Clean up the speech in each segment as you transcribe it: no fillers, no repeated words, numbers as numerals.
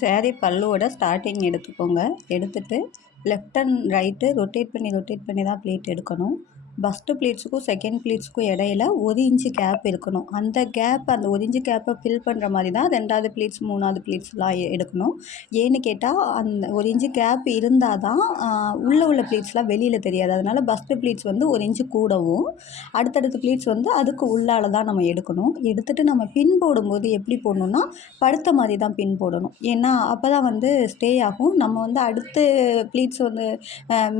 Sari பல்லுவோட starting எடுத்துக்கோங்க. எடுத்துட்டு left and right rotate பண்ணி தான் ப்ளீட் எடுக்கணும். ஃபஸ்ட்டு ப்ளீட்ஸுக்கும் செகண்ட் ப்ளீட்ஸுக்கும் இடையில 1 இன்ச்சு கேப் இருக்கணும். அந்த 1 இன்ச்சு கேப்பை ஃபில் பண்ணுற மாதிரி தான் 2வது ப்ளீட்ஸ் 3வது ப்ளீட்ஸ்லாம் எடுக்கணும். ஏன்னு கேட்டால் அந்த 1 இன்ச்சு கேப் இருந்தால் தான் உள்ள ப்ளீட்ஸ்லாம் வெளியில் தெரியாது. அதனால் ஃபஸ்ட்டு ப்ளீட்ஸ் வந்து 1 இன்ச்சு கூடவும், அடுத்தடுத்த ப்ளீட்ஸ் வந்து அதுக்கு உள்ளால தான் நம்ம எடுக்கணும். எடுத்துகிட்டு நம்ம பின் போடும்போது எப்படி போடணுன்னா படுத்த மாதிரி தான் பின் போடணும். ஏன்னா அப்போ தான் வந்து ஸ்டே ஆகும். நம்ம வந்து அடுத்து ப்ளீட்ஸ் வந்து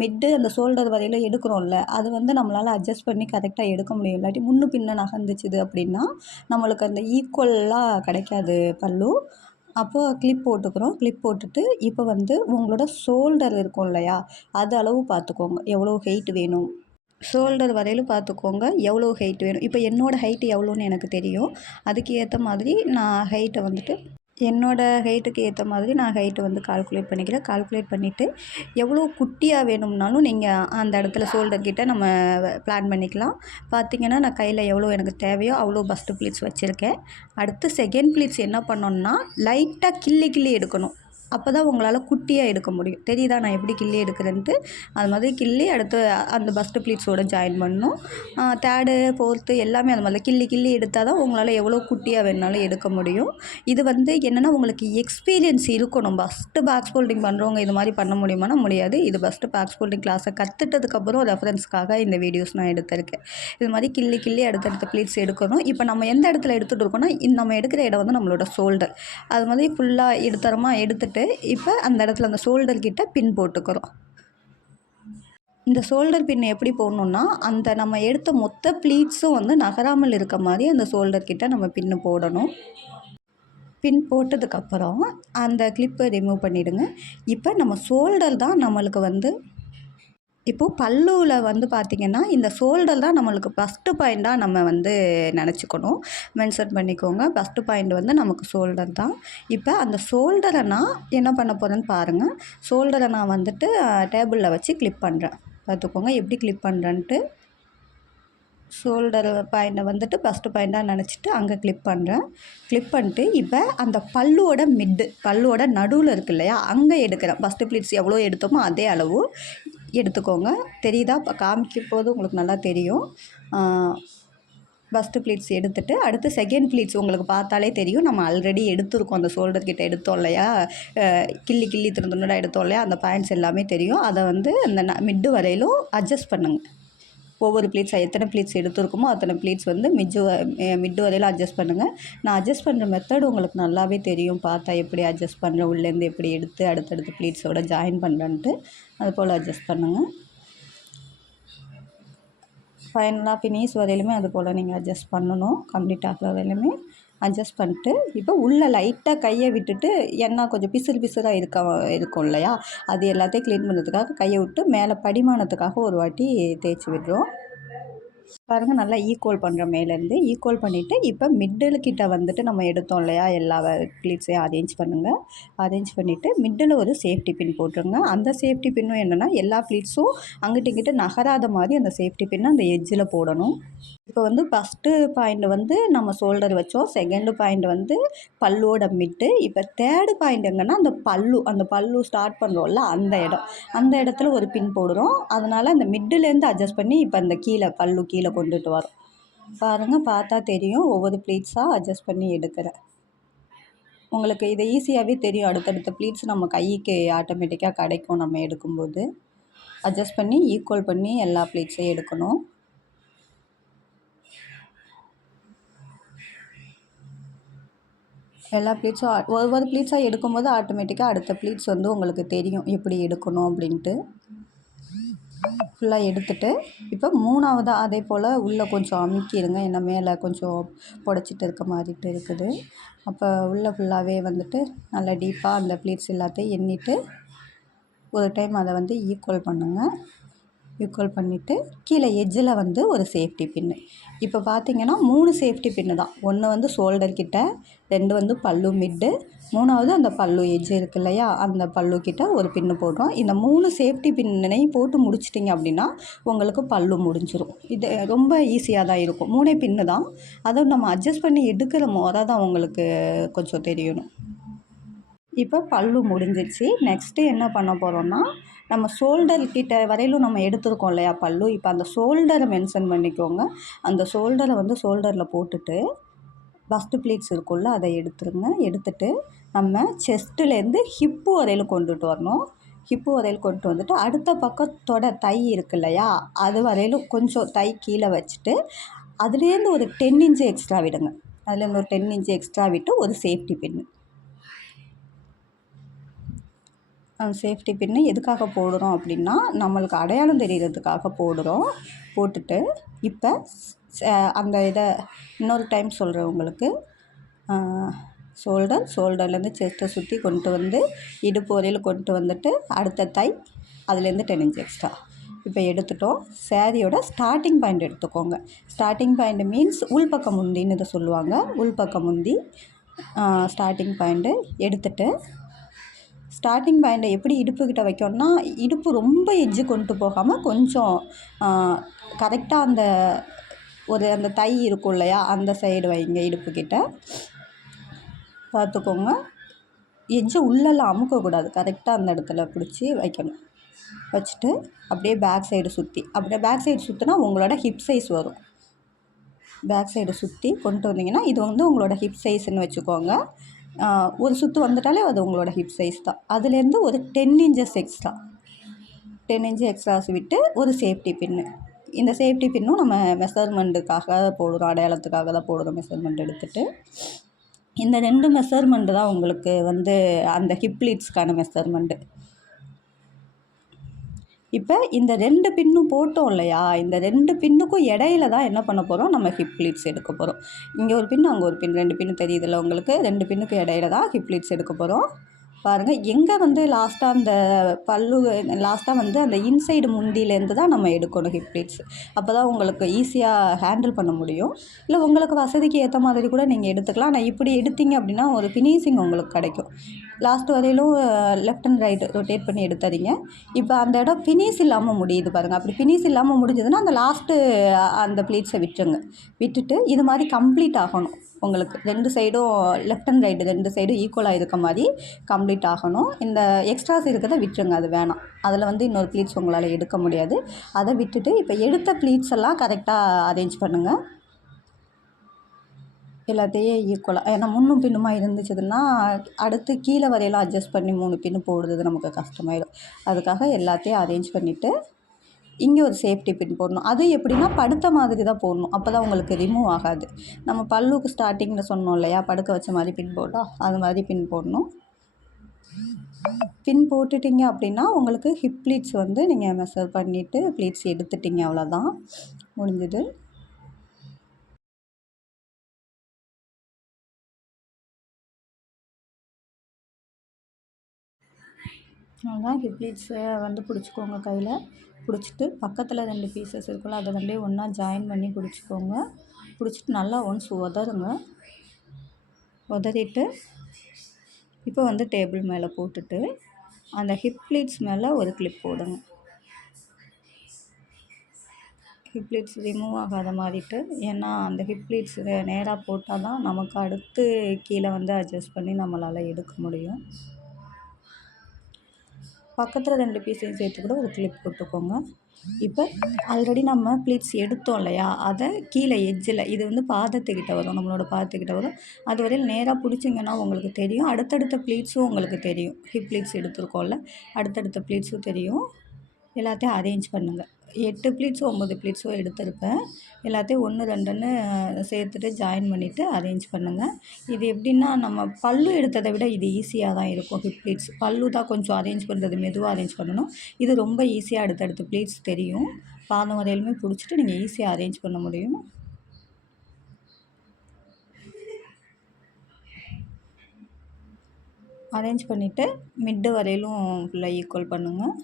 மிட்டு அந்த ஷோல்டர் வரையில் எடுக்கிறோம்ல, அது வந்து நம்மளால் அட்ஜஸ்ட் பண்ணி கரெக்டாக எடுக்க முடியும். இல்லாட்டி முன்னு பின்ன நகர்ந்துச்சுது அப்படின்னா நம்மளுக்கு அந்த ஈக்குவலாக கிடைக்காது பல்லு. அப்போது கிளிப் போட்டுக்கிறோம். கிளிப் போட்டுட்டு இப்போ வந்து உங்களோட ஷோல்டர் இருக்கும் இல்லையா, அது அளவு பார்த்துக்கோங்க. எவ்வளோ ஹெயிட் வேணும், ஷோல்டர் வரையிலும் பார்த்துக்கோங்க எவ்வளோ ஹெயிட் வேணும். இப்போ என்னோடய ஹைட்டு எவ்வளோன்னு எனக்கு தெரியும். அதுக்கு ஏற்ற மாதிரி நான் ஹைட்டை வந்துட்டு என்னோடய ஹைட்டுக்கு ஏற்ற மாதிரி நான் ஹைட்டு வந்து கால்குலேட் பண்ணிக்கிறேன். கால்குலேட் பண்ணிவிட்டு எவ்வளோ குட்டியாக வேணும்னாலும் நீங்கள் அந்த இடத்துல ஷோல்டர் கிட்ட நம்ம பிளான் பண்ணிக்கலாம். பார்த்திங்கன்னா நான் கையில் எவ்வளோ எனக்கு தேவையோ அவ்வளோ பஸ்ட்டு ப்ளீட்ஸ் வச்சுருக்கேன். அடுத்து செகண்ட் ப்ளீட்ஸ் என்ன பண்ணணுன்னா லைட்டாக கிள்ளி எடுக்கணும். அப்போ தான் உங்களால் குட்டியாக எடுக்க முடியும். தெரியுதா நான் எப்படி கிள்ளி எடுக்கிறேன்ட்டு? அது மாதிரி கிள்ளி அடுத்து அந்த பஸ்ட்டு ப்ளீட்ஸோடு ஜாயின் பண்ணணும். 3, 4 எல்லாமே அது மாதிரி கிள்ளி எடுத்தால் தான் உங்களால் எவ்வளோ குட்டியாக வேணுனாலும் எடுக்க முடியும். இது வந்து என்னென்னா உங்களுக்கு எக்ஸ்பீரியன்ஸ் இருக்கணும். ஃபஸ்ட்டு பேக் ஃபோல்டிங் பண்ணுறவங்க இது மாதிரி பண்ண முடியுமானா முடியாது. இது ஃபஸ்ட்டு பேக் ஃபோல்டிங் கிளாஸை கற்றுட்டதுக்கப்புறம் ரெஃபரன்ஸ்க்காக இந்த வீடியோஸ் நான் எடுத்திருக்கேன். இது மாதிரி கிள்ளி அடுத்தடுத்த ப்ளீட்ஸ் எடுக்கணும். இப்போ நம்ம எந்த இடத்துல எடுத்துகிட்டு இருக்கோம்னா நம்ம எடுக்கிற இடம் வந்து நம்மளோட ஷோல்டர். அது மாதிரி ஃபுல்லாக எடுத்துட்டு இப்போ அந்த இடத்துல அந்த ஷோல்டர் கிட்ட பின் போட்டுக்கிறோம். இந்த ஷோல்டர் பின் எப்படி போடணுன்னா அந்த நம்ம எடுத்த மொத்த ப்ளீட்ஸும் வந்து நகராமல் இருக்க மாதிரி அந்த ஷோல்டர் கிட்ட நம்ம பின்னு போடணும். பின் போட்டதுக்கப்புறம் அந்த கிளிப்பை ரிமூவ் பண்ணிவிடுங்க. இப்போ நம்ம ஷோல்டர் தான் நம்மளுக்கு வந்து இப்போது பல்லுவில் வந்து பார்த்திங்கன்னா இந்த ஷோல்டர் தான் நம்மளுக்கு ஃபஸ்ட்டு பாயிண்ட்டாக நம்ம வந்து நினச்சிக்கணும். மென்ஷன் பண்ணிக்கோங்க. ஃபஸ்ட்டு பாயிண்ட் வந்து நமக்கு ஷோல்டர் தான். இப்போ அந்த ஷோல்டரை நான் என்ன பண்ண போகிறேன்னு பாருங்கள். ஷோல்டரை நான் வந்துட்டு டேபிளில் வச்சு கிளிப் பண்ணுறேன். பார்த்துக்கோங்க எப்படி கிளிப் பண்ணுறேன்ட்டு. ஷோல்டர் பாயிண்ட்டை வந்துட்டு ஃபஸ்ட்டு பாயிண்ட்டாக நினச்சிட்டு அங்கே கிளிப் பண்ணுறேன். கிளிப் பண்ணிட்டு இப்போ அந்த பல்லுவோட நடுவில் இருக்குது இல்லையா, அங்கே எடுக்கிறேன். ஃபஸ்ட்டு ப்ளீட்ஸ் எவ்வளோ எடுத்தோமோ அதே அளவு எடுத்துக்கோங்க. தெரியுதா? இப்போ காமிக்கும் போது உங்களுக்கு நல்லா தெரியும். ஃபஸ்ட்டு ப்ளீட்ஸ் எடுத்துகிட்டு அடுத்து செகண்ட் ப்ளீட்ஸ் உங்களுக்கு பார்த்தாலே தெரியும். நம்ம ஆல்ரெடி எடுத்துருக்கோம். அந்த ஷோல்டர் கிட்ட எடுத்தோம் இல்லையா, கிள்ளி திருந்துனோட எடுத்தோம் இல்லையா, அந்த பாயிண்ட்ஸ் எல்லாமே தெரியும். அதை வந்து அந்த மிட்டு வரையிலும் அட்ஜஸ்ட் பண்ணுங்கள். ஒவ்வொரு ப்ளீட்ஸாக எத்தனை ப்ளீட்ஸ் எடுத்துருக்குமோ அத்தனை ப்ளீட்ஸ் வந்து மிட்டு வரையில் அட்ஜஸ்ட் பண்ணுங்கள். நான் அட்ஜஸ்ட் பண்ணுற மெத்தட் உங்களுக்கு நல்லாவே தெரியும். பார்த்தா எப்படி அட்ஜஸ்ட் பண்ணுறேன், உள்ளேருந்து எப்படி எடுத்து அடுத்தடுத்த ப்ளீட்ஸோட ஜாயின் பண்ணுறேன்ட்டு அது போல் அட்ஜஸ்ட் பண்ணுங்கள். ஃபைனலாக ஃபினிஷ் வரையிலுமே அது போல் நீங்கள் அட்ஜஸ்ட் பண்ணணும். கம்ப்ளீட் ஆகிற வரையிலுமே அட்ஜஸ்ட் பண்ணிட்டு இப்போ உள்ளே லைட்டாக கையை விட்டுட்டு ஏன்னா கொஞ்சம் பிசுறாக இருக்கும் இல்லையா, அது எல்லாத்தையும் க்ளீன் பண்ணுறதுக்காக கையை விட்டு மேலே படிமானத்துக்காக ஒரு வாட்டி தேய்ச்சி விடுறோம். பாருங்கள் நல்லா ஈக்குவல் பண்ணுற மேலேருந்து ஈக்குவல் பண்ணிவிட்டு இப்போ மிட்டில் கிட்ட வந்துட்டு நம்ம எடுத்தோம் இல்லையா, எல்லா ப்ளீட்ஸையும் அரேஞ்ச் பண்ணுங்கள். அரேஞ்ச் பண்ணிவிட்டு மிட்டில் ஒரு சேஃப்டி பின் போட்டுருங்க. அந்த சேஃப்டி பின்னும் என்னென்னா எல்லா ப்ளீட்ஸும் அங்கிட்ட இங்கிட்ட நகராத மாதிரி அந்த சேஃப்டி பின்னை அந்த எட்ஜில் போடணும். இப்போ வந்து ஃபஸ்ட்டு பாயிண்ட் வந்து நம்ம ஷோல்டர் வச்சோம். செகண்டு பாயிண்ட் வந்து பல்லுவோட மிட்டு. இப்போ தேர்டு பாயிண்ட் எங்கன்னா அந்த பல்லு ஸ்டார்ட் பண்ணுறோம்ல அந்த இடத்துல ஒரு பின் போடுறோம். அதனால் அந்த மிட்டுலேருந்து அட்ஜஸ்ட் பண்ணி இப்போ அந்த பல்லு கீழே கொண்டுட்டு வரோம். பாருங்கள், பார்த்தா தெரியும். ஒவ்வொரு ப்ளீட்ஸாக அட்ஜஸ்ட் பண்ணி எடுக்கிறேன். உங்களுக்கு இது ஈஸியாகவே தெரியும். அடுத்தடுத்த ப்ளீட்ஸ் நம்ம கைக்கு ஆட்டோமேட்டிக்காக கிடைக்கும். நம்ம எடுக்கும்போது அட்ஜஸ்ட் பண்ணி ஈக்குவல் பண்ணி எல்லா ப்ளீட்ஸையும் எடுக்கணும். எல்லா ப்ளீட்ஸும் ஒவ்வொரு ப்ளீட்ஸாக எடுக்கும்போது ஆட்டோமேட்டிக்காக அடுத்த ப்ளீட்ஸ் வந்து உங்களுக்கு தெரியும் எப்படி எடுக்கணும் அப்படின்ட்டு. ஃபுல்லாக எடுத்துகிட்டு இப்போ 3வது அதே போல் உள்ளே கொஞ்சம் அமுக்கிடுங்க. ஏன்னா மேலே கொஞ்சம் புடச்சிட்டு இருக்க மாதிரிட்டு இருக்குது. அப்போ உள்ளே ஃபுல்லாகவே வந்துட்டு நல்லா டீப்பாக அந்த ப்ளீட்ஸ் எல்லாத்தையும் எண்ணிட்டு ஒரு டைம் அதை வந்து ஈக்குவல் பண்ணுங்கள். ஈக்குவல் பண்ணிவிட்டு கீழே எட்ஜில் வந்து ஒரு சேஃப்டி பின்னு. இப்போ பார்த்தீங்கன்னா 3 சேஃப்டி பின்னு தான். 1 வந்து ஷோல்டர் கிட்ட, 2 வந்து பல்லு மிட்டு, 3வது அந்த பல்லு எட்ஜ் இருக்கு இல்லையா, அந்த பல்லு கிட்ட ஒரு பின்னு போடுறோம். இந்த 3 சேஃப்டி பின்னையும் போட்டு முடிச்சிட்டிங்க அப்படின்னா உங்களுக்கு பல்லு முடிஞ்சிடும். இது ரொம்ப ஈஸியாக தான் இருக்கும். 3 பின்னு தான். அதுவும் நம்ம அட்ஜஸ்ட் பண்ணி எடுக்கிற முறை தான் உங்களுக்கு கொஞ்சம் தெரியணும். இப்போ பல்லு முடிஞ்சிருச்சு. நெக்ஸ்ட்டு என்ன பண்ண போகிறோம்னா, நம்ம ஷோல்டர் கிட்ட வரையிலும் நம்ம எடுத்திருக்கோம் இல்லையா பல்லு. இப்போ அந்த ஷோல்டரை மென்ஷன் பண்ணிக்கோங்க. அந்த ஷோல்டரை வந்து ஷோல்டரில் போட்டுட்டு பஸ்ட்டு ப்ளீட்ஸ் இருக்கும்ல அதை எடுத்துருங்க. எடுத்துட்டு நம்ம செஸ்ட்டுலேருந்து ஹிப்பு வரையிலும் கொண்டுட்டு வரணும். ஹிப்பு வரையில் கொண்டுட்டு வந்துட்டு அடுத்த பக்கத்தோட தை இருக்கு இல்லையா, அது வரையிலும் கொஞ்சம் தை கீழே வச்சுட்டு அதுலேருந்து ஒரு 10 இன்ச்சு எக்ஸ்ட்ரா விடுங்க. அதுலேருந்து ஒரு 10 இன்ச்சு எக்ஸ்ட்ரா விட்டு ஒரு சேஃப்டி பின்னு. சேஃப்டி பின்னு எதுக்காக போடுறோம் அப்படின்னா, நம்மளுக்கு அடையாளம் தெரியறதுக்காக போடுறோம். போட்டுட்டு இப்போ அந்த இதை இன்னொரு டைம் சொல்கிறேன் உங்களுக்கு. ஷோல்டர்லேருந்து செஸ்ட்டை சுற்றி கொண்டு வந்து இடுப்பு வரையில் கொண்டு வந்துட்டு அடுத்த தை அதுலேருந்து 10 இன்ச் எக்ஸ்ட்ரா. இப்போ எடுத்துட்டோம். சாரியோட ஸ்டார்டிங் பாயிண்ட் எடுத்துக்கோங்க. ஸ்டார்டிங் பாயிண்ட் மீன்ஸ் உள்பக்கம் முந்தின்னு இதை சொல்லுவாங்க. உள்பக்கம் முந்தி ஸ்டார்டிங் பாயிண்ட்டு எடுத்துகிட்டு ஸ்டார்டிங் பாயிண்ட்டை எப்படி இடுப்புக்கிட்ட வைக்கணும்னா, இடுப்பு ரொம்ப எட்ஜு கொண்டு போகாமல் கொஞ்சம் கரெக்டாக அந்த தை இருக்கும் இல்லையா, அந்த சைடு வைங்க. இடுப்புக்கிட்ட பார்த்துக்கோங்க. எட்ஜை உள்ளெல்லாம் அமுக்கக்கூடாது. கரெக்டாக அந்த இடத்துல பிடிச்சி வைக்கணும். வச்சுட்டு அப்படியே பேக் சைடு சுற்றி, அப்படியே பேக் சைடு சுற்றினா உங்களோட ஹிப் சைஸ் வரும். பேக் சைடு சுற்றி கொண்டு வந்தீங்கன்னா இது வந்து உங்களோட ஹிப் சைஸ்ன்னு வச்சுக்கோங்க. ஒரு சுற்று வந்துட்டாலே அது உங்களோட ஹிப் சைஸ் தான். அதுலேருந்து ஒரு 10 இன்ச்சஸ் எக்ஸ்ட்ரா 10 இன்ச்சு எக்ஸ்ட்ராஸ் விட்டு ஒரு சேஃப்டி பின்னு. இந்த சேஃப்டி பின்னும் நம்ம மெஷர்மெண்ட்டுக்காக போடுறோம். அடையாளத்துக்காக தான் போடுறோம். மெஷர்மெண்ட் எடுத்துகிட்டு இந்த 2 மெஷர்மெண்ட்டு தான் உங்களுக்கு வந்து அந்த ஹிப் ப்ளீட்ஸ்க்கான மெஷர்மெண்ட்டு. இப்போ இந்த 2 பின்னும் போட்டோம் இல்லையா, இந்த 2 பின்னுக்கும் இடையில தான் என்ன பண்ண போகிறோம், நம்ம ஹிப் ப்ளீட்ஸ் எடுக்க போகிறோம். இங்கே ஒரு பின், அங்கே ஒரு பின், 2 பின்னு தெரியுதுல்ல உங்களுக்கு. 2 பின்னுக்கு இடையில தான் ஹிப் ப்ளீட்ஸ் எடுக்க போகிறோம். பாருங்கள், எங்கே வந்து லாஸ்ட்டாக அந்த பல்லு லாஸ்ட்டாக வந்து அந்த இன்சைடு முந்தியிலேருந்து தான் நம்ம எடுக்கணும் ஹிப் ப்ளீட்ஸ். அப்போ தான் உங்களுக்கு ஈஸியாக ஹேண்டில் பண்ண முடியும். இல்லை உங்களுக்கு வசதிக்கு ஏற்ற மாதிரி கூட நீங்கள் எடுத்துக்கலாம். ஆனால் இப்படி எடுத்தீங்க அப்படின்னா ஒரு ஃபினிஷிங் உங்களுக்கு கிடைக்கும். லாஸ்ட் வரையிலும் லெஃப்ட் அண்ட் ரைட் ரொட்டேட் பண்ணி எடுத்துறீங்க. இப்போ அந்த இடம் ஃபினிஷ் இல்லாமல் முடியுது பாருங்கள். அப்படி ஃபினிஷ் இல்லாமல் முடிஞ்சதுன்னா அந்த லாஸ்ட்டு அந்த ப்ளீட்ஸை விட்டுருங்க. விட்டுட்டு இது மாதிரி கம்ப்ளீட் ஆகணும். உங்களுக்கு 2 சைடும் லெஃப்ட் அண்ட் ரைட்டு 2 சைடும் ஈக்குவலாக இருக்க மாதிரி கம்ப்ளீட் ஆகணும். இந்த எக்ஸ்ட்ராஸ் இருக்கிறத விட்டுருங்க, அது வேணாம். அதில் வந்து இன்னொரு ப்ளீட்ஸ் உங்களால் எடுக்க முடியாது. அதை விட்டுட்டு இப்போ எடுத்த ப்ளீட்ஸ் எல்லாம் கரெக்டாக அரேஞ்ச் பண்ணுங்கள். எல்லாத்தையும் ஈக்குவலாக, ஏன்னா முன்னும் பின்னுமா இருந்துச்சுன்னா அடுத்து கீழே வரையெல்லாம் அட்ஜஸ்ட் பண்ணி 3 பின்னு போடுறது நமக்கு கஷ்டமாயிடும். அதுக்காக எல்லாத்தையும் அரேஞ்ச் பண்ணிவிட்டு இங்கே ஒரு சேஃப்டி பின் போடணும். அது எப்படின்னா படுத்த மாதிரி தான் போடணும். அப்போ தான் உங்களுக்கு ரிமூவ் ஆகாது. நம்ம பல்லுக்கு ஸ்டார்டிங்கில் சொன்னோம் இல்லையா, படுக்க வச்ச மாதிரி பின் போட்டோம், அது மாதிரி பின் போடணும். பின் போட்டுட்டிங்க அப்படின்னா உங்களுக்கு ஹிப் ப்ளீட்ஸ் வந்து நீங்கள் மெஷர் பண்ணிவிட்டு ப்ளீட்ஸ் எடுத்துட்டிங்க, அவ்வளோதான், முடிஞ்சுது. அவ்வளோதான். ஹிப் ப்ளீட்ஸை வந்து பிடிச்சிக்கோங்க கையில். பிடிச்சிட்டு பக்கத்தில் 2 பீசஸ் இருக்குல்ல, அதை 2 ஒன்றா ஜாயின் பண்ணி பிடிச்சிக்கோங்க. பிடிச்சிட்டு நல்லா ஒன்ஸ் உதறுங்க. உதறிட்டு இப்போ வந்து டேபிள் மேலே போட்டுட்டு அந்த ஹிப் ப்ளீட்ஸ் மேலே ஒரு கிளிப் போடுங்க. ஹிப் ப்ளீட்ஸ் ரிமூவ் ஆகாத மாதிரிட்டு, ஏன்னா அந்த ஹிப் ப்ளீட்ஸ் நேராக போட்டால் தான் நமக்கு அடுத்து கீழே வந்து அட்ஜஸ்ட் பண்ணி நம்மளால் எடுக்க முடியும். பக்கத்தில் 2 பீஸையும் சேர்த்து கூட ஒரு கிளிப் போட்டுக்கோங்க. இப்போ ஆல்ரெடி நம்ம ப்ளீட்ஸ் எடுத்தோம் இல்லையா, அதை கீழே எட்ஜில், இது வந்து பாதத்துக்கிட்ட வரும், நம்மளோட பாதத்துக்கிட்ட வரும். அது வரையில் நேராக பிடிச்சிங்கன்னா உங்களுக்கு தெரியும். அடுத்தடுத்த ப்ளீட்ஸும் உங்களுக்கு தெரியும். ஹிப் ப்ளீட்ஸ் எடுத்துருக்கோம்ல, அடுத்தடுத்த ப்ளீட்ஸும் தெரியும். எல்லாத்தையும் அரேஞ்ச் பண்ணுங்கள். 8 ப்ளீட்ஸோ 9 ப்ளீட்ஸோ எடுத்திருப்பேன். எல்லாத்தையும் 1 2ன்னு சேர்த்துட்டு ஜாயின் பண்ணிவிட்டு அரேஞ்ச் பண்ணுங்கள். இது எப்படின்னா நம்ம பல்லு எடுத்ததை விட இது ஈஸியாக தான் இருக்கும். ஹிப் ப்ளீட்ஸ் பல்லு தான் கொஞ்சம் அரேஞ்ச் பண்ணுறது மெதுவாக அரேஞ்ச் பண்ணணும். இது ரொம்ப ஈஸியாக அடுத்தடுத்து ப்ளீட்ஸ் தெரியும். பாதம் வரையிலுமே பிடிச்சிட்டு நீங்கள் ஈஸியாக அரேஞ்ச் பண்ண முடியும். அரேஞ்ச் பண்ணிவிட்டு மிட்டு வரையிலும் ஃபுல்லாக ஈக்குவல் பண்ணுங்கள்.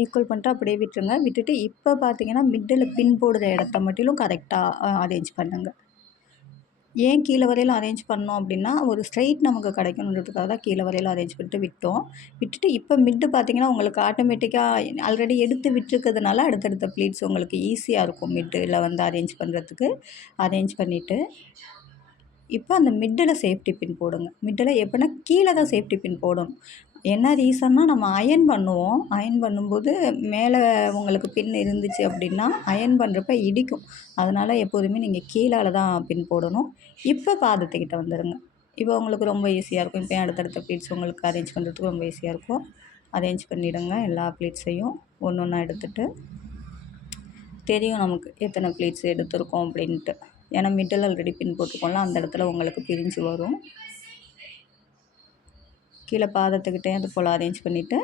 ஈக்குவல் பண்ணிட்டு அப்படியே விட்டுருங்க. விட்டுட்டு இப்போ பார்த்தீங்கன்னா மிட்டில் பின் போடுற இடத்த மட்டிலும் கரெக்டாக அரேஞ்ச் பண்ணுங்கள். ஏன் கீழே வரையில அரேஞ்ச் பண்ணோம் அப்படின்னா, ஒரு ஸ்ட்ரெயிட் நமக்கு கிடைக்கணுன்றதுக்காக தான் கீழே வரையில அரேஞ்ச் பண்ணிட்டு விட்டோம். விட்டுட்டு இப்போ மிட்டு பார்த்தீங்கன்னா, உங்களுக்கு ஆட்டோமேட்டிக்கா ஆல்ரெடி எடுத்து விட்டுருக்கிறதுனால அடுத்தடுத்த ப்ளீட்ஸ் உங்களுக்கு ஈஸியாக இருக்கும் மிட்டுல வந்து அரேஞ்ச் பண்ணுறதுக்கு. அரேஞ்ச் பண்ணிவிட்டு இப்போ அந்த மிட்டில் சேஃப்டி பின் போடுங்க. மிட்டில் எப்படின்னா கீழே தான் சேஃப்டி பின் போடணும். என்ன ரீசன்னா நம்ம அயர்ன் பண்ணுவோம். அயர்ன் பண்ணும்போது மேலே உங்களுக்கு பின் இருந்துச்சு அப்படின்னா, அயர்ன் பண்ணுறப்ப இடிக்கும். அதனால் எப்போதுமே நீங்கள் கீழால தான் பின் போடணும். இப்போ பாதத்துக்கிட்ட வந்துருங்க. இப்போ உங்களுக்கு ரொம்ப ஈஸியாக இருக்கும். இப்போ அடுத்தடுத்த ப்ளீட்ஸ் உங்களுக்கு அரேஞ்ச் பண்ணுறதுக்கு ரொம்ப ஈஸியாக இருக்கும். அரேஞ்ச் பண்ணிவிடுங்க எல்லா ப்ளீட்ஸையும் ஒன்று ஒன்றா எடுத்துகிட்டு. தெரியும் நமக்கு எத்தனை ப்ளீட்ஸ் எடுத்திருக்கோம் அப்படின்ட்டு. ஏன்னா மிடில் ஆல்ரெடி பின் போட்டுருக்கோம்ல, அந்த இடத்துல உங்களுக்கு பிரிஞ்சு வரும். கீழே பாதத்துக்கிட்டே அது போல் அரேஞ்ச் பண்ணிவிட்டு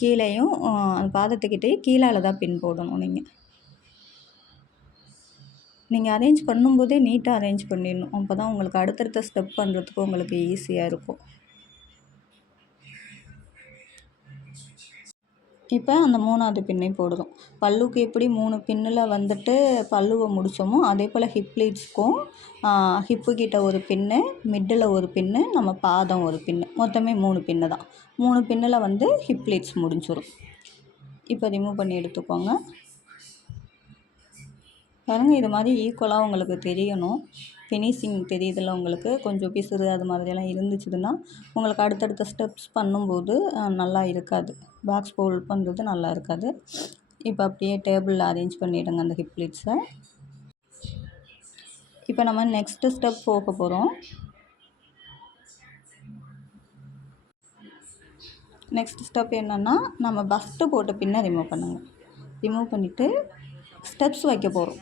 கீழேயும் அந்த பாதத்துக்கிட்டே கீழால் தான் பின் போடணும். நீங்கள் அரேஞ்ச் பண்ணும்போதே நீட்டாக அரேஞ்ச் பண்ணிடணும். அப்போ தான் உங்களுக்கு அடுத்தடுத்த ஸ்டெப் பண்ணுறதுக்கு உங்களுக்கு ஈஸியாக இருக்கும். இப்போ அந்த 3வது பின்னையும் போடுறோம். பல்லுக்கு எப்படி 3 பின்னில் வந்துட்டு பல்லுவை முடித்தோமோ அதே போல் ஹிப் ப்ளீட்ஸ்க்கும் ஹிப்பு கிட்ட ஒரு பின்னு, மிட்டில் ஒரு பின்னு, நம்ம பாதம் ஒரு பின்னு, மொத்தமே 3 பின்னு தான். 3 பின்னில் வந்து ஹிப் ப்ளீட்ஸ் முடிஞ்சிடும். இப்போ ரிமூவ் பண்ணி எடுத்துக்கோங்க. பாருங்கள், இது மாதிரி ஈக்குவலாக உங்களுக்கு தெரியணும். ஃபினிஷிங் தெரியுதில்ல உங்களுக்கு, கொஞ்சம் பிசுறு அது மாதிரியெல்லாம் இருந்துச்சுன்னா உங்களுக்கு அடுத்தடுத்த ஸ்டெப்ஸ் பண்ணும்போது நல்லா இருக்காது. பாக்ஸ் ஃபோல்ட் பண்ணுறது நல்லா இருக்காது. இப்போ அப்படியே டேபிளில் அரேஞ்ச் பண்ணிவிடுங்க அந்த ஹிப் ப்ளீட்ஸை. இப்போ நம்ம நெக்ஸ்ட்டு ஸ்டெப் போக போகிறோம். நெக்ஸ்ட் ஸ்டெப் என்னென்னா, நம்ம பஸ்ட்டு போட்ட பின்னை ரிமூவ் பண்ணுங்கள். ரிமூவ் பண்ணிவிட்டு ஸ்டெப்ஸ் வைக்க போகிறோம்.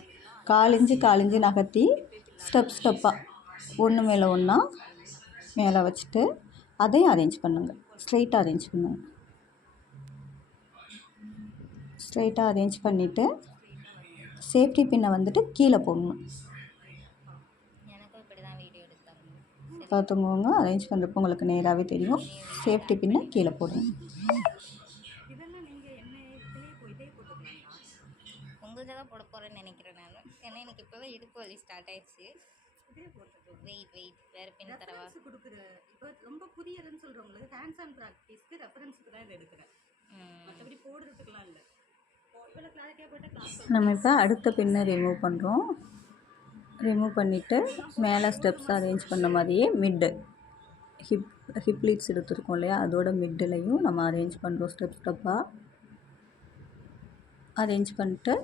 4 இன்ச்சு 4 இன்ச்சு நகர்த்தி ஸ்டெப்பாக ஒன்று மேலே ஒன்றா மேலே வச்சுட்டு அதையும் அரேஞ்ச் பண்ணுங்கள். ஸ்ட்ரெயிட்டாக அரேஞ்ச் பண்ணுங்கள். ஸ்ட்ரெயிட்டாக அரேஞ்ச் பண்ணிவிட்டு சேஃப்டி பின்னை வந்துட்டு கீழே போடணும். பார்த்துக்கோங்க, அரேஞ்ச் பண்ணுறப்போ உங்களுக்கு நேராகவே தெரியும். சேஃப்டி பின்னை கீழே போடணும். உங்களுக்காக போட போகிறேன்னு நினைக்கிறேன் நான். ஏன்னா எனக்கு இப்போவே இடுப்பு வலி ஸ்டார்ட் ஆயிடுச்சு. வெயிட் வேறு பின் தரவா கொடுக்குற. இப்போ ரொம்ப புரியலன்னு சொல்கிறவங்களுக்கு ஹேண்ட்ஸ் ஆன் ப்ராக்டிஸ்க்கு ரெஃபரன்ஸுக்கு தான் இதை எடுக்கிறேன். மற்றபடி போடுறதுக்குலாம் இல்லை. இவ்வளோ கிளாரிட்டியாக போட்டால் கிளாஸ். நம்ம இப்போ அடுத்த பின்னை ரிமூவ் பண்ணுறோம். ரிமூவ் பண்ணிவிட்டு மேலே ஸ்டெப்ஸ் அரேஞ்ச் பண்ண மாதிரியே மிட்டு ஹிப் ப்ளீட்ஸ் எடுத்துருக்கோம் இல்லையா, அதோட மிட்டுலையும் நம்ம அரேஞ்ச் பண்ணுறோம். ஸ்டெப்பாக அரேஞ்ச் பண்ணிட்டு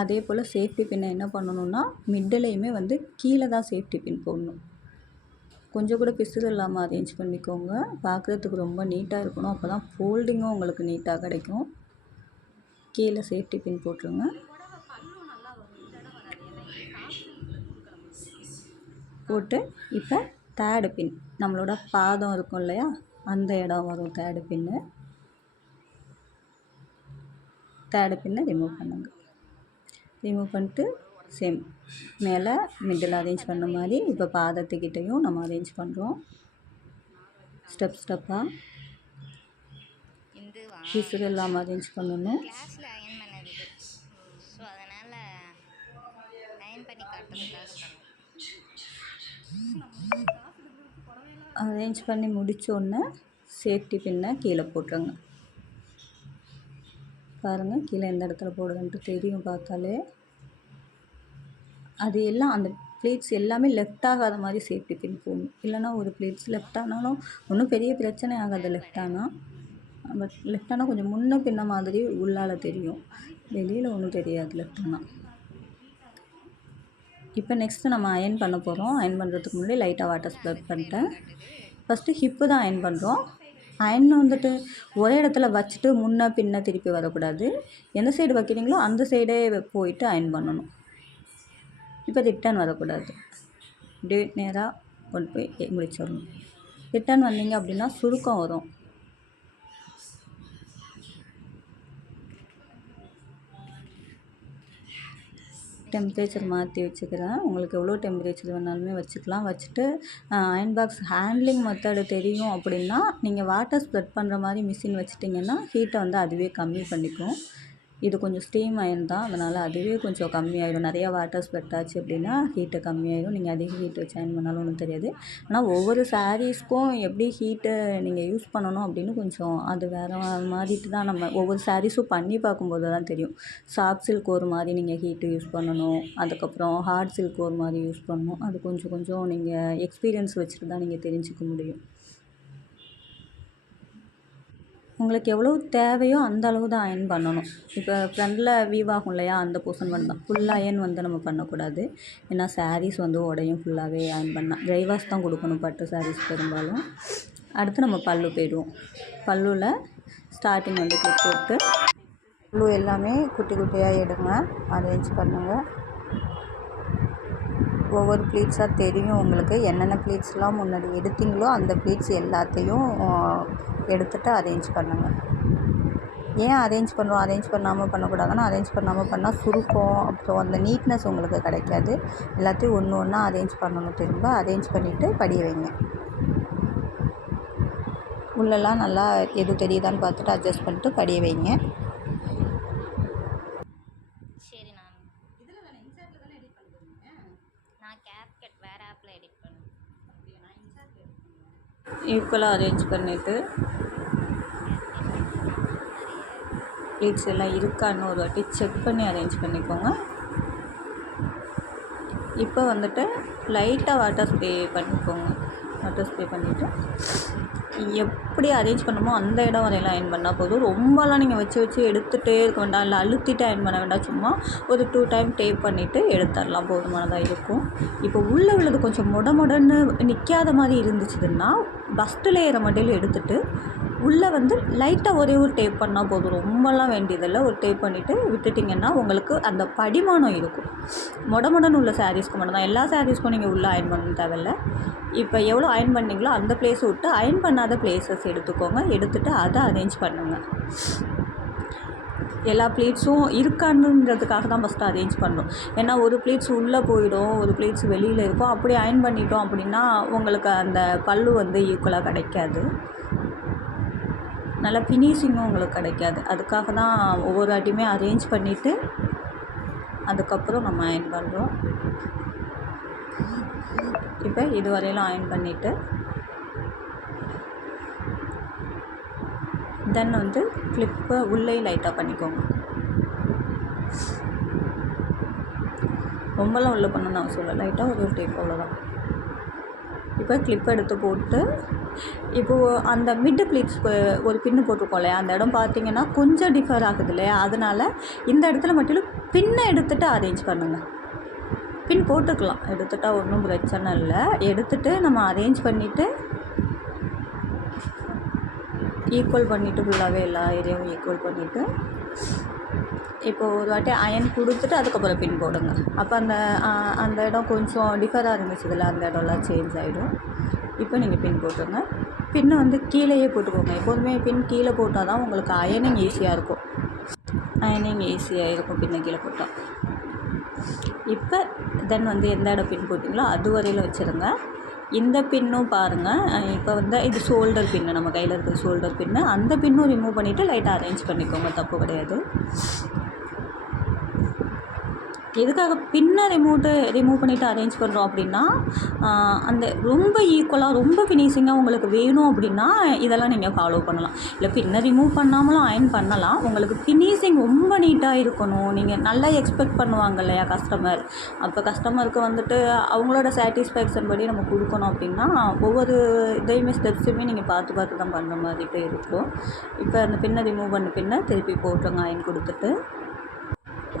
அதே போல் சேஃப்டி பின்னை என்ன பண்ணணுன்னா மிட்டுலையுமே வந்து கீழே தான் சேஃப்டி பின் போடணும். கொஞ்சம் கூட பிசுறு இல்லாமல் அரேஞ்ச் பண்ணிக்கோங்க. பார்க்குறதுக்கு ரொம்ப நீட்டாக இருக்கணும். அப்போ தான் ஃபோல்டிங்கும் உங்களுக்கு நீட்டாக கிடைக்கும். கீழே சேஃப்டி பின் போட்டுருங்க. போட்டு இப்போ தேர்டு பின், நம்மளோட பாதம் இருக்கும் இல்லையா, அந்த இடம் வரும் தேர்டு பின்னை ரிமூவ் பண்ணுங்கள். ரிமூவ் பண்ணிட்டு சேம் மேலே மிடில் அரேஞ்ச் பண்ண மாதிரி இப்போ பாதத்துக்கிட்டையும் நம்ம அரேஞ்ச் பண்ணுறோம். ஸ்டெப்பாக பிசுறு இல்லாமல் அரேஞ்ச் பண்ணணும். அரேஞ்ச் பண்ணி முடித்தோடனே சேஃப்டி பின்னை கீழே போட்டுருங்க. பாருங்கள், கீழே எந்த இடத்துல போடுதுன்ட்டு தெரியும் பார்த்தாலே. அது எல்லாம் அந்த ப்ளீட்ஸ் எல்லாமே லெஃப்ட் ஆகாத மாதிரி சேஃப்டி பின் போடணும். இல்லைனா ஒரு ப்ளீட்ஸ் லெஃப்ட் ஆனாலும் ஒன்றும் பெரிய பிரச்சனை ஆகாது. லெஃப்ட் ஆனால் கொஞ்சம் முன்ன பின்ன மாதிரி உள்ளால் தெரியும், வெளியில் ஒன்றும் தெரியாது லெஃப்ட் ஆனால். இப்போ நெக்ஸ்ட்டு நம்ம அயர்ன் பண்ண போகிறோம். அயர்ன் பண்ணுறதுக்கு முன்னாடி லைட்டாக வாட்டர் ஸ்ப்ரெட் பண்ணிட்டேன். ஃபஸ்ட்டு ஹிப்பு தான் அயர்ன் பண்ணுறோம். அயர்ன் வந்துட்டு ஒரே இடத்துல வச்சுட்டு முன்ன பின்ன திருப்பி வரக்கூடாது. எந்த சைடு வைக்கிறீங்களோ அந்த சைடே போயிட்டு அயர்ன் பண்ணணும். இப்போ ரிட்டன் வரக்கூடாது. இப்படியே நேராக கொண்டு போய் முடிச்சிடணும். ரிட்டன் வந்தீங்க அப்படின்னா சுருக்கம் வரும். டெம்பரேச்சர் மாற்றி வச்சுக்கிறேன். உங்களுக்கு எவ்வளோ டெம்பரேச்சர் வேணாலுமே வச்சுக்கலாம். வச்சுட்டு அயர்ன் பாக்ஸ் ஹேண்ட்லிங் மெத்தடு தெரியும் அப்படின்னா நீங்கள் வாட்டர் ஸ்ப்ரெட் பண்ணுற மாதிரி மிஷின் வச்சுட்டிங்கன்னா ஹீட்டை வந்து அதுவே கம்மி பண்ணிக்கும். இது கொஞ்சம் ஸ்டீம் அயன் தான், அதனால் அதுவே கொஞ்சம் கம்மியாயிடும். நிறையா வாட்டர் ஸ்வெட் ஆச்சு அப்படின்னா ஹீட்டு கம்மியாயிடும். நீங்கள் அதிக ஹீட் வச்சு அயன் பண்ணாலும் ஒன்றும் தெரியாது. ஆனால் ஒவ்வொரு சாரீஸ்க்கும் எப்படி ஹீட்டு நீங்கள் யூஸ் பண்ணணும் அப்படின்னு கொஞ்சம் அது வேறு மாதிரிட்டு தான் நம்ம ஒவ்வொரு சாரீஸும் பண்ணி பார்க்கும்போது தான் தெரியும். சாஃப்ட் சில்க் ஒரு மாதிரி நீங்கள் ஹீட்டு யூஸ் பண்ணணும், அதுக்கப்புறம் ஹார்ட் சில்க் ஒரு மாதிரி யூஸ் பண்ணணும். அது கொஞ்சம் கொஞ்சம் நீங்கள் எக்ஸ்பீரியன்ஸ் வச்சுட்டு தான் நீங்கள் தெரிஞ்சுக்க முடியும். உங்களுக்கு எவ்வளோ தேவையோ அந்த அளவு தான் அயன் பண்ணணும். இப்போ ஃப்ரண்டில் வீவ் ஆகும் இல்லையா, அந்த போர்ஷன் மட்டும் தான். ஃபுல் அயன் வந்து நம்ம பண்ணக்கூடாது. ஏன்னா சாரீஸ் வந்து உடையும் ஃபுல்லாகவே அயன் பண்ணால். ட்ரை வாஷ் தான் கொடுக்கணும் பட்டு சாரீஸ் பெரும்பாலும். அடுத்து நம்ம பல்லு போயிடுவோம். பல்லுவில் ஸ்டார்டிங் வந்து கிளிப் போட்டு பல்லு எல்லாமே குட்டி குட்டியாக எடுங்க, அரேஞ்ச் பண்ணுங்கள். ஒவ்வொரு ப்ளீட்ஸாக தெரியும் உங்களுக்கு. என்னென்ன ப்ளீட்ஸ்லாம் முன்னாடி எடுத்தீங்களோ அந்த ப்ளீட்ஸ் எல்லாத்தையும் எடுத்துகிட்டு அரேஞ்ச் பண்ணுங்கள். ஏன் அரேஞ்ச் பண்ணுவோம், அரேஞ்ச் பண்ணாமல் பண்ணக்கூடாதுன்னா, அரேஞ்ச் பண்ணாமல் பண்ணால் சுருக்கம், அப்புறம் அந்த நீட்னஸ் உங்களுக்கு கிடைக்காது. எல்லாத்தையும் ஒன்று ஒன்றா அரேஞ்ச் பண்ணணும். திரும்ப அரேஞ்ச் பண்ணிவிட்டு படிய வைங்க. உள்ளெல்லாம் நல்லா எது தெரியுதான்னு பார்த்துட்டு அட்ஜஸ்ட் பண்ணிட்டு படிய வைங்க. சரி, நான் இதில் தானே இன்சார்ட்டில் தானே எடிட் பண்ணுறீங்க? நான் கேப்கட் வேறு ஆப்பில் எடிட் பண்ணுவேன். அப்படியே நான் இன்சார்ட்டில் எடிட் பண்ணுவேன். ஈக்குவலாக அரேஞ்ச் பண்ணிவிட்டு ப்ளீட்ஸ் எல்லாம் இருக்கான்னு ஒரு வாட்டி செக் பண்ணி அரேஞ்ச் பண்ணிக்கோங்க. இப்போ வந்துட்டு லைட்டாக வாட்டர் ஸ்ப்ரே பண்ணிக்கோங்க. வாட்டர் ஸ்ப்ரே பண்ணிவிட்டு எப்படி அரேஞ்ச் பண்ணணுமோ அந்த இடம் வரையெல்லாம் அயன் பண்ணால் போதும். ரொம்பலாம் நீங்கள் வச்சு வச்சு எடுத்துகிட்டே இருக்க வேண்டாம், இல்லை அழுத்திட்டு அயன் பண்ண வேண்டாம். சும்மா ஒரு 2 டைம் டேப் பண்ணிவிட்டு எடுத்துடலாம், போதுமானதாக இருக்கும். இப்போ உள்ளே உள்ளது கொஞ்சம் மொடன்னு நிற்காத மாதிரி இருந்துச்சுன்னா பஸ்ட் லேயரை மட்டும் எடுத்துகிட்டு உள்ளே வந்து லைட்டாக ஒரே ஒரு டேப் பண்ணால் போதும். ரொம்பலாம் வேண்டியதில்லை. ஒரு டேப் பண்ணிவிட்டு விட்டுட்டிங்கன்னா உங்களுக்கு அந்த படிமானம் இருக்கும். மொடன்னு உள்ள சாரீஸ்க்கு மட்டும்தான். எல்லா சாரீஸ்க்கும் நீங்கள் உள்ளே அயன் பண்ண தேவையில்லை. இப்போ எவ்வளோ அயன் பண்ணிங்களோ அந்த பிளேஸை விட்டு அயன் பண்ணாத பிளேசஸ் எடுத்துக்கோங்க. எடுத்துகிட்டு அதை அரேஞ்ச் பண்ணுங்கள். எல்லா ப்ளீட்ஸும் இருக்கான்றதுக்காக தான் ஃபஸ்ட்டு அரேஞ்ச் பண்ணுறோம். ஏன்னா ஒரு ப்ளீட்ஸ் உள்ளே போயிடும், ஒரு ப்ளீட்ஸ் வெளியில் இருக்கும். அப்படி அயன் பண்ணிட்டோம் அப்படின்னா உங்களுக்கு அந்த பல்லு வந்து ஈக்குவலாக கிடைக்காது, நல்ல ஃபினிஷிங்கும் உங்களுக்கு கிடைக்காது. அதுக்காக தான் ஒவ்வொரு வாட்டியுமே அரேஞ்ச் பண்ணிவிட்டு அதுக்கப்புறம் நம்ம அயன் பண்ணுறோம். இப்போ இது வரையிலும் அயன் பண்ணிவிட்டு தென் வந்து கிளிப்பை உள்ளே லைட்டாக பண்ணிக்கோங்க. ரொம்பலாம் உள்ளே பண்ணணும்னு அவசியம் இல்லை, லைட்டாக ஒரு டேப் அவ்வளோதான். இப்போ கிளிப் எடுத்து போட்டு இப்போது அந்த மிட் ப்ளீட்ஸ்க்கு ஒரு பின்னு போட்டிருக்கோம் இல்லையா, அந்த இடம் பார்த்திங்கன்னா கொஞ்சம் டிஃபர் ஆகுது இல்லையா, அதனால் இந்த இடத்துல மட்டும் பின்னை எடுத்துகிட்டு அரேஞ்ச் பண்ணுங்கள். பின் போட்டுக்கலாம், எடுத்துட்டால் ஒன்றும் பிரச்சனை இல்லை. எடுத்துகிட்டு நம்ம அரேஞ்ச் பண்ணிவிட்டு ஈக்குவல் பண்ணிவிட்டு ஃபுல்லாகவே எல்லா ஏரியாவும் ஈக்குவல் பண்ணிவிட்டு இப்போது ஒரு வாட்டி அயன் கொடுத்துட்டு அதுக்கப்புறம் பின் போடுங்க. அப்போ அந்த இடம் கொஞ்சம் டிஃபராக இருந்துச்சு இதில், அந்த இடம்லாம் சேஞ்ச் ஆகிடும். இப்போ நீங்கள் பின் போட்டுருங்க. பின்னை வந்து கீழேயே போட்டுக்கோங்க. எப்போதுமே பின் கீழே போட்டால் தான் உங்களுக்கு அயனிங் ஈஸியாக இருக்கும். அயனிங் ஈஸியாக இருக்கும் பின்னை கீழே போட்டால். இப்போ தென் வந்து எந்த இடம் பின் போட்டிங்களோ அது வரையில் வச்சுருங்க. இந்த பின்னும் பாருங்கள், இப்போ வந்து இது ஷோல்டர் பின்னு, நம்ம கையில் இருக்கிற ஷோல்டர் பின்னு, அந்த பின்னும் ரிமூவ் பண்ணிவிட்டு லைட்டாக அரேஞ்ச் பண்ணிக்கோங்க, தப்பு கிடையாது. எதுக்காக பின்னை ரிமூவ் பண்ணிவிட்டு அரேஞ்ச் பண்ணுறோம் அப்படின்னா, அந்த ரொம்ப ஈக்குவலாக ரொம்ப ஃபினிஷிங்காக உங்களுக்கு வேணும் அப்படின்னா இதெல்லாம் நீங்கள் ஃபாலோ பண்ணலாம். இல்லை பின்னை ரிமூவ் பண்ணாமலும் அயன் பண்ணலாம். உங்களுக்கு ஃபினிஷிங் ரொம்ப நீட்டாக இருக்கணும், நீங்கள் நல்லா எக்ஸ்பெக்ட் பண்ணுவாங்க இல்லையா கஸ்டமர். அப்போ கஸ்டமருக்கு வந்துட்டு அவங்களோட சாட்டிஸ்ஃபேக்ஷன் படி நம்ம கொடுக்கணும் அப்படின்னா ஒவ்வொரு இதையுமே ஸ்டெப்ஸுமே நீங்கள் பார்த்து தான் பண்ணுற மாதிரி இருக்கும். இப்போ அந்த பின்னை ரிமூவ் பண்ண பின்னை திருப்பி போட்டுருங்க அயன் கொடுத்துட்டு.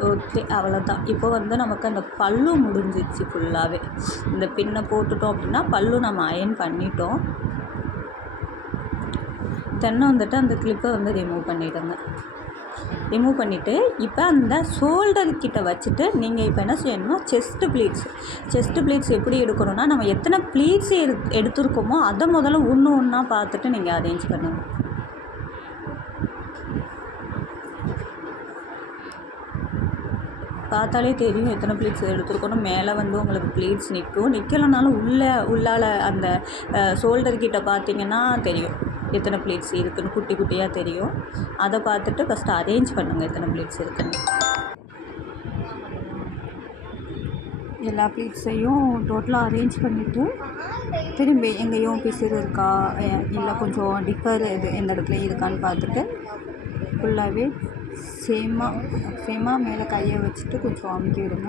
ஓகே, அவ்வளோதான். இப்போ வந்து நமக்கு அந்த பல்லு முடிஞ்சிச்சு ஃபுல்லாகவே. இந்த பின்னை போட்டுட்டோம் அப்படின்னா பல்லு நம்ம அயன் பண்ணிட்டோம். தென்னை வந்துட்டு அந்த கிளிப்பை வந்து ரிமூவ் பண்ணிவிடுங்க. ரிமூவ் பண்ணிவிட்டு இப்போ அந்த ஷோல்டர் கிட்ட வச்சுட்டு நீங்கள் இப்போ என்ன செய்யணும்னா செஸ்ட்டு ப்ளீட்ஸ் எப்படி எடுக்கணும்னா, நம்ம எத்தனை ப்ளீட்ஸ் எடுத்துருக்கோமோ அதை முதல்ல ஒன்று ஒன்றா பார்த்துட்டு நீங்கள் அரேஞ்ச் பண்ணுங்கள். பார்த்தாலே தெரியும் எத்தனை ப்ளீட்ஸ் எடுத்துருக்கணும். மேலே வந்து உங்களுக்கு ப்ளீட்ஸ் நிற்கும், நிற்கலைனாலும் உள்ளால் அந்த ஷோல்டர் கிட்ட பார்த்திங்கன்னா தெரியும். எத்தனை ப்ளீட்ஸ் இருக்குதுன்னு குட்டி குட்டியாக தெரியும். அதை பார்த்துட்டு ஃபஸ்ட்டு அரேஞ்ச் பண்ணுங்கள் எத்தனை ப்ளீட்ஸ் இருக்குதுன்னு. எல்லா ப்ளீட்ஸையும் டோட்டலாக அரேஞ்ச் பண்ணிவிட்டு திரும்பி எங்கேயும் பிசுறு இருக்கா இல்லை கொஞ்சம் டிஃபர் எந்த இடத்துல இருக்கான்னு பார்த்துட்டு ஃபுல்லாகவே சேமாக மேலே கையை வச்சுட்டு கொஞ்சம் அமுக்கி விடுங்க.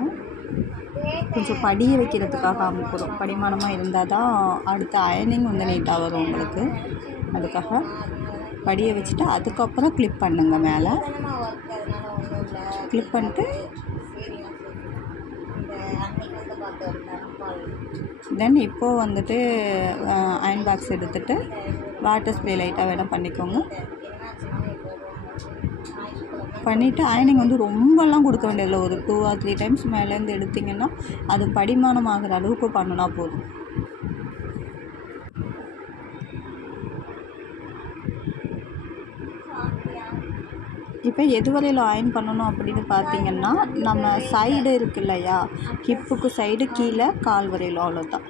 கொஞ்சம் படிய வைக்கிறதுக்காக அமுக்கிறோம். படிமானமாக இருந்தால் தான் அடுத்த அயனிங் வந்து நீட்டாக வரும் உங்களுக்கு. அதுக்காக படிய வச்சுட்டு அதுக்கப்புறம் கிளிப் பண்ணுங்க. மேலே கிளிப் பண்ணிட்டு தென் இப்போது வந்துட்டு அயன் பாக்ஸ் எடுத்துகிட்டு வாட்டர் ஸ்ப்ரே லைட்டாக வேணால் பண்ணிக்கோங்க. பண்ணிவிட்டு அயனிங் வந்து ரொம்பலாம் கொடுக்க வேண்டியதில்லை. ஒரு 2 or 3 டைம்ஸ் மேலேருந்து எடுத்திங்கன்னா அது படிமானம் ஆகிற அளவுக்கு பண்ணினா போதும். இப்போ எது வரையில் அயன் பண்ணணும் அப்படின்னு பார்த்தீங்கன்னா, நம்ம சைடு இருக்கு இல்லையா, ஹிப்புக்கு சைடு கீழே கால் வரையிலும், அவ்வளோதான்.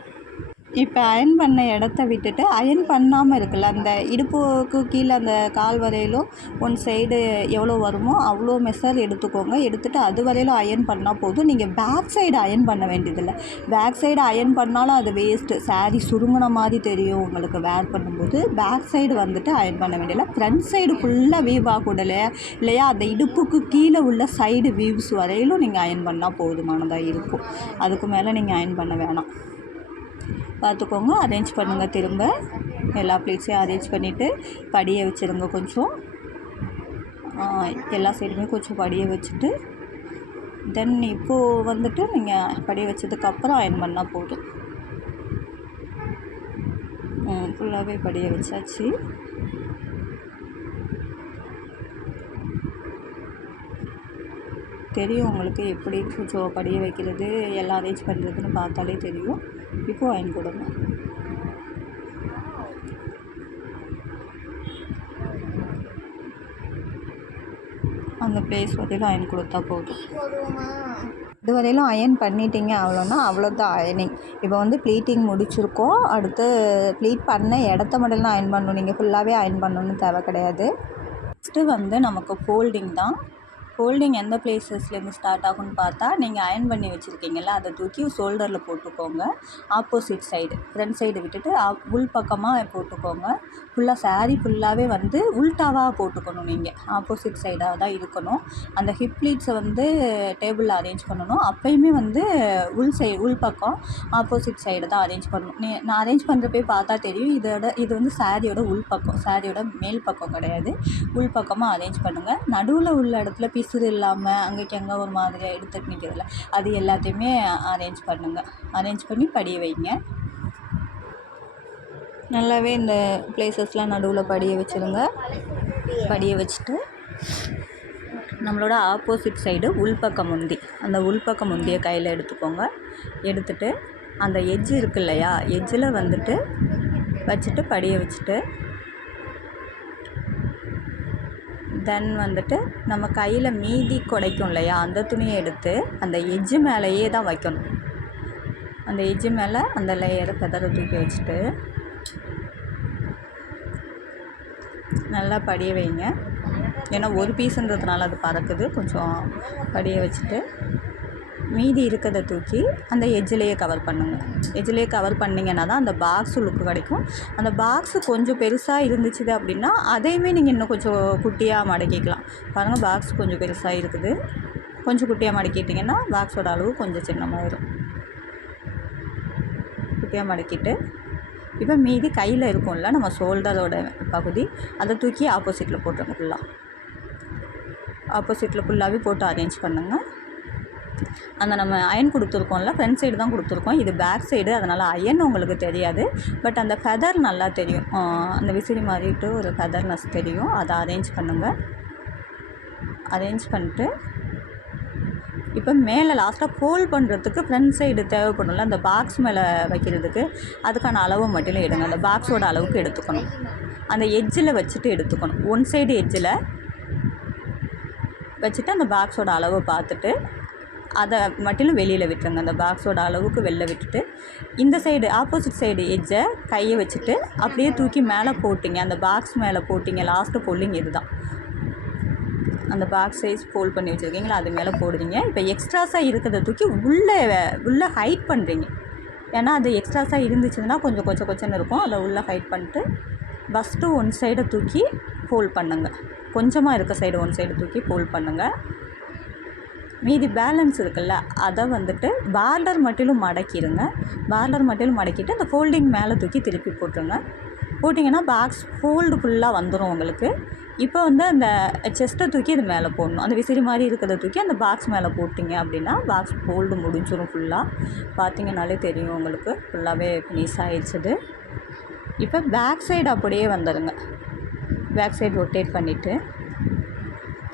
இப்போ அயன் பண்ண இடத்த விட்டுட்டு அயன் பண்ணாமல் இருக்குல்ல, அந்த இடுப்புக்கு கீழே அந்த கால் வரையிலும் ஒன் சைடு எவ்வளோ வருமோ அவ்வளோ மெஷர் எடுத்துக்கோங்க. எடுத்துகிட்டு அது வரையிலும் அயன் பண்ணால் போதும். நீங்கள் பேக் சைடு அயன் பண்ண வேண்டியதில்லை. பேக் சைடு அயன் பண்ணாலும் அது வேஸ்ட்டு. சாரீ சுருங்கின மாதிரி தெரியும் உங்களுக்கு வேர் பண்ணும்போது. பேக் சைடு வந்துட்டு அயன் பண்ண வேண்டியதில்லை. ஃப்ரண்ட் சைடு ஃபுல்லாக வீவ் ஆகக்கூடல இல்லையா, அந்த இடுப்புக்கு கீழே உள்ள சைடு வீவ்ஸ் வரையிலும் நீங்கள் அயன் பண்ணால் போதுமானதாக இருக்கும். அதுக்கு மேலே நீங்கள் அயன் பண்ண வேணாம். பார்த்துக்கோங்க. அரேஞ்ச் பண்ணுங்கள். திரும்ப எல்லா ப்ளீட்ஸையும் அரேஞ்ச் பண்ணிவிட்டு படியை வச்சுருங்க. கொஞ்சம் எல்லா சைடுமே கொஞ்சம் படியை வச்சுட்டு தென் இப்போது வந்துட்டு நீங்கள் படியை வச்சதுக்கப்புறம் அயன் பண்ணால் போதும். ஃபுல்லாகவே படியை வச்சாச்சு. தெரியும் உங்களுக்கு எப்படி கொஞ்சம் படிய வைக்கிறது எல்லாம் அரேஞ்ச் பண்ணுறதுன்னு பார்த்தாலே தெரியும். இப்போது அயன் கொடுங்க. அந்த பிளேஸ் வரையிலும் அயன் கொடுத்தா போதும். இது வரையிலும் அயன் பண்ணிட்டீங்க அவ்வளோன்னா அவ்வளோதான் அயனிங். இப்போ வந்து ப்ளீட்டிங் முடிச்சிருக்கோம். அடுத்து ப்ளீட் பண்ண இடத்த மட்டும் தான் அயன் பண்ணணும். நீங்கள் ஃபுல்லாகவே அயன் பண்ணணும்னு தேவை கிடையாது. நெக்ஸ்ட்டு வந்து நமக்கு ஃபோல்டிங் தான். ஃபோல்டிங் எந்த பிளேசஸ்லேருந்து ஸ்டார்ட் ஆகும்னு பார்த்தா, நீங்கள் அயன் பண்ணி வச்சுருக்கீங்கல்ல அதை தூக்கி ஷோல்டரில் போட்டுக்கோங்க. ஆப்போசிட் சைடு ஃப்ரண்ட் சைடு விட்டுட்டு உள் பக்கமாக போட்டுக்கோங்க. ஃபுல்லாக சாரீ ஃபுல்லாகவே வந்து உல்ட்டாவாக போட்டுக்கணும். நீங்கள் ஆப்போசிட் சைடாக தான் இருக்கணும். அந்த ஹிப் ப்ளீட்ஸை வந்து டேபிளில் அரேஞ்ச் பண்ணணும். அப்போயுமே வந்து உள் பக்கம் ஆப்போசிட் சைடு தான் அரேஞ்ச் பண்ணணும். நான் அரேஞ்ச் பண்ணுறப்பே பார்த்தா தெரியும். இது வந்து சாரியோட உள் பக்கம், சாரியோட மேல் பக்கம் கிடையாது. உள் பக்கமாக அரேஞ்ச் பண்ணுங்கள். நடுவில் உள்ள இடத்துல பிசுறு இல்லாமல் அங்கேக்கு அங்கே ஒரு மாதிரியாக எடுத்துட்டு நிற்கிறதில்ல, அது எல்லாத்தையுமே அரேஞ்ச் பண்ணுங்கள். அரேஞ்ச் பண்ணி படிய வைங்க. நல்லாவே இந்த பிளேசஸ்லாம் நடுவில் படிய வச்சுருங்க. படிய வச்சுட்டு நம்மளோட ஆப்போசிட் சைடு உள்பக்கம் முந்தி, அந்த உள்பக்கம் முந்தியை கையில் எடுத்துக்கோங்க. எடுத்துகிட்டு அந்த எட்ஜ் இருக்கு இல்லையா, எட்ஜில் வந்துட்டு வச்சுட்டு படிய வச்சுட்டு தென் வந்துட்டு நம்ம கையில் மீதி குடைக்கும் இல்லையா, அந்த துணியை எடுத்து அந்த எட்ஜு மேலேயே தான் வைக்கணும். அந்த எட்ஜு மேலே அந்த லேயரை ஃபெதரை தூக்கி வச்சுட்டு நல்லா படிய வைங்க. ஏன்னா ஒரு பீஸுன்றதுனால அது பறக்குது. கொஞ்சம் படிய வச்சுட்டு மீதி இருக்கிறத தூக்கி அந்த எட்ஜிலேயே கவர் பண்ணுங்கள். எட்ஜிலேயே கவர் பண்ணிங்கன்னா தான் அந்த பாக்ஸ் லுக்கு கிடைக்கும். அந்த பாக்ஸு கொஞ்சம் பெருசாக இருந்துச்சு அப்படின்னா அதையுமே நீங்கள் இன்னும் கொஞ்சம் குட்டியாக மடக்கிக்கலாம். பாருங்கள், பாக்ஸ் கொஞ்சம் பெருசாக இருக்குது. கொஞ்சம் குட்டியாக மடக்கிட்டிங்கன்னா பாக்ஸோட அளவு கொஞ்சம் சின்னமாயிடும். குட்டியாக மடக்கிட்டு இப்போ மீதி கையில் இருக்கும்ல நம்ம ஷோல்டரோட பகுதி, அதை தூக்கி ஆப்போசிட்டில் போட்டுருங்க. ஃபுல்லாக ஆப்போசிட்டில் ஃபுல்லாகவே போட்டு அரேஞ்ச் பண்ணுங்கள். அந்த நம்ம அயன் கொடுத்துருக்கோம்ல, ஃப்ரண்ட் சைடு தான் கொடுத்துருக்கோம். இது பேக் சைடு, அதனால் அயன் உங்களுக்கு தெரியாது. பட் அந்த ஃபெதர் நல்லா தெரியும். அந்த விசிறி மாதிரிட்டு ஒரு ஃபெதர்னஸ் தெரியும். அதை அரேஞ்ச் பண்ணுங்கள். அரேஞ்ச் பண்ணிட்டு இப்போ மேலே லாஸ்ட்டாக ஃபோல்ட் பண்ணுறதுக்கு ஃப்ரண்ட் சைடு தேவைப்படும்ல, அந்த பாக்ஸ் மேலே வைக்கிறதுக்கு, அதுக்கான அளவு மட்டும் எடுங்க. அந்த பாக்ஸோட அளவுக்கு எடுத்துக்கணும். அந்த எட்ஜில் வச்சுட்டு எடுத்துக்கணும். ஒன் சைடு எட்ஜில் வச்சுட்டு அந்த பாக்ஸோட அளவை பார்த்துட்டு அதை மட்டும் வெளியில் விட்டுருங்க. அந்த பாக்ஸோட அளவுக்கு வெளில விட்டுட்டு இந்த சைடு ஆப்போசிட் சைடு எட்ஜை கையை வச்சுட்டு அப்படியே தூக்கி மேலே போட்டிங்க. அந்த பாக்ஸ் மேலே போட்டிங்க. லாஸ்ட்டு ஃபோல்டிங் இது தான். அந்த பாக்ஸ் சைஸ் ஃபோல்ட் பண்ணி வச்சுருக்கீங்களா, அது மேலே போடுறீங்க. இப்போ எக்ஸ்ட்ராஸாக இருக்கிறத தூக்கி உள்ளே ஹைட் பண்ணுறீங்க. ஏன்னா அது எக்ஸ்ட்ராஸாக இருந்துச்சுன்னா கொஞ்சம் கொச்சன்னு இருக்கும். அதை உள்ளே ஹைட் பண்ணிட்டு பஸ்ட்டு ஒன் சைடை தூக்கி ஃபோல்ட் பண்ணுங்கள். கொஞ்சமாக இருக்க சைடு ஒன் சைடு தூக்கி ஃபோல்ட் பண்ணுங்கள். மீதி பேலன்ஸ் இருக்குல்ல, அதை வந்துட்டு பார்டர் மட்டிலும் மடக்கிடுங்க. பார்டர் மட்டிலும் மடக்கிட்டு அந்த ஃபோல்டிங் மேலே தூக்கி திருப்பி போட்டுருங்க. போட்டிங்கன்னா பாக்ஸ் ஃபோல்டு ஃபுல்லாக வந்துடும் உங்களுக்கு. இப்போ வந்து அந்த செஸ்ட்டை தூக்கி இது மேலே போடணும். அந்த விசிறி மாதிரி இருக்கிறத தூக்கி அந்த பாக்ஸ் மேலே போட்டிங்க அப்படின்னா பாக்ஸ் ஃபோல்டு முடிஞ்சிடும் ஃபுல்லாக. பார்த்திங்கனாலே தெரியும் உங்களுக்கு ஃபுல்லாகவே ஃபினிஷ் ஆகிடுச்சிது. இப்போ பேக் சைடு அப்படியே வந்துடுங்க. பேக் சைடு ரொட்டேட் பண்ணிவிட்டு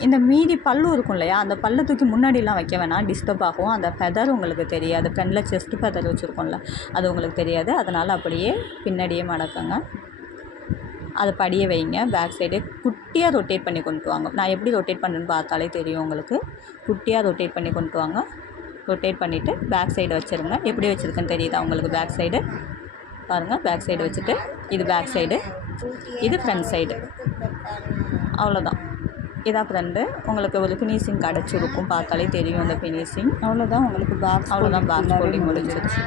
இந்த மீதி பல்லு இருக்கும் இல்லையா, அந்த பல்லை தூக்கி முன்னாடிலாம் வைக்க வேணாம், டிஸ்டர்ப் ஆகும். அந்த ஃபெதர் உங்களுக்கு தெரியாது. ஃப்ரண்டில் செஸ்ட்டு ஃபெதர் வச்சுருக்கோம்ல, அது உங்களுக்கு தெரியாது. அதனால் அப்படியே பின்னாடியே மடக்குங்க. அதை படியே வைங்க. பேக் சைடு குட்டியாக ரொட்டேட் பண்ணி கொண்டு வாங்க. நான் எப்படி ரொட்டேட் பண்ணுறேன்னு பார்த்தாலே தெரியும் உங்களுக்கு. குட்டியாக ரொட்டேட் பண்ணி கொண்டு வாங்க. ரொட்டேட் பண்ணிவிட்டு பேக் சைடு வச்சுருங்க. எப்படி வச்சுருக்குன்னு தெரியுதா உங்களுக்கு? பேக் சைடு பாருங்கள். பேக் சைடு வச்சுட்டு இது பேக் சைடு, இது ஃப்ரண்ட் சைடு. அவ்வளோதான். இதான் ஃப்ரெண்டு. உங்களுக்கு ஒரு ஃபினிஷிங் கிடச்சிருக்கும். பார்த்தாலே தெரியும் அந்த ஃபினிஷிங். அவ்வளோதான் உங்களுக்கு பாக்ஸ். அவ்வளோதான் பாக்ஸ் ஃபோல்டிங் முடிஞ்சிருச்சு.